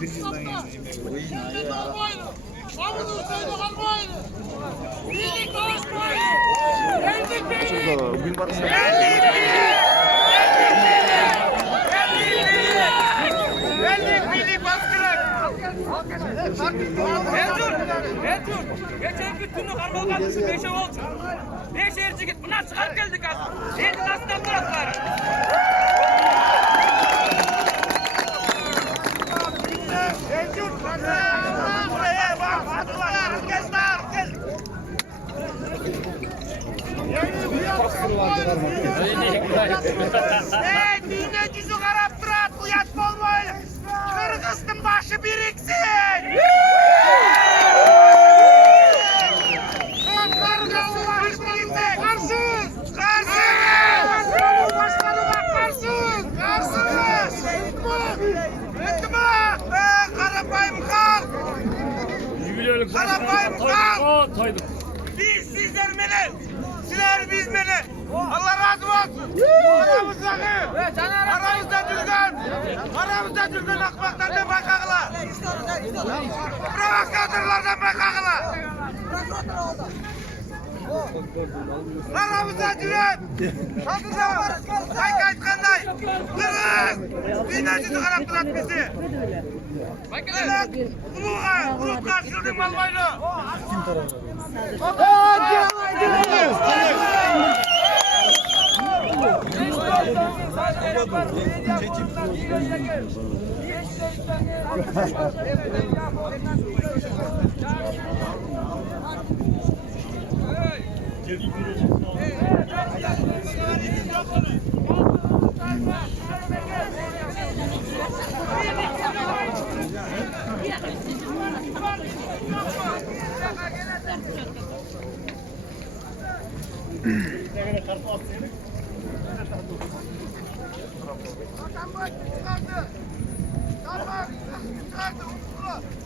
Bir yıldan yemeği oyun ayağı. Gün batısında. Geçenki günü kamalgan uşu 5'e oldu. 5 erci git. Bunlar çıkarıp geldik az. Şimdi nasıl yaptılar? Buraya bak. Herkes de herkes. Düğüne cüzü karap durat. Uyat olmayın. Kırgız'ın başı biriksin. Biz sizler mene, sizler biz mene. Allah razı olsun. Aramızda dürgün akmaklardan bakakla. Provokatörlerden bakakla. Aramızda dürgün. Kayıt aytkanday. Kırgız. Dinleyicisi karap durat bizi. Uluğa karşılığını almayla. Tamam, çıkardı.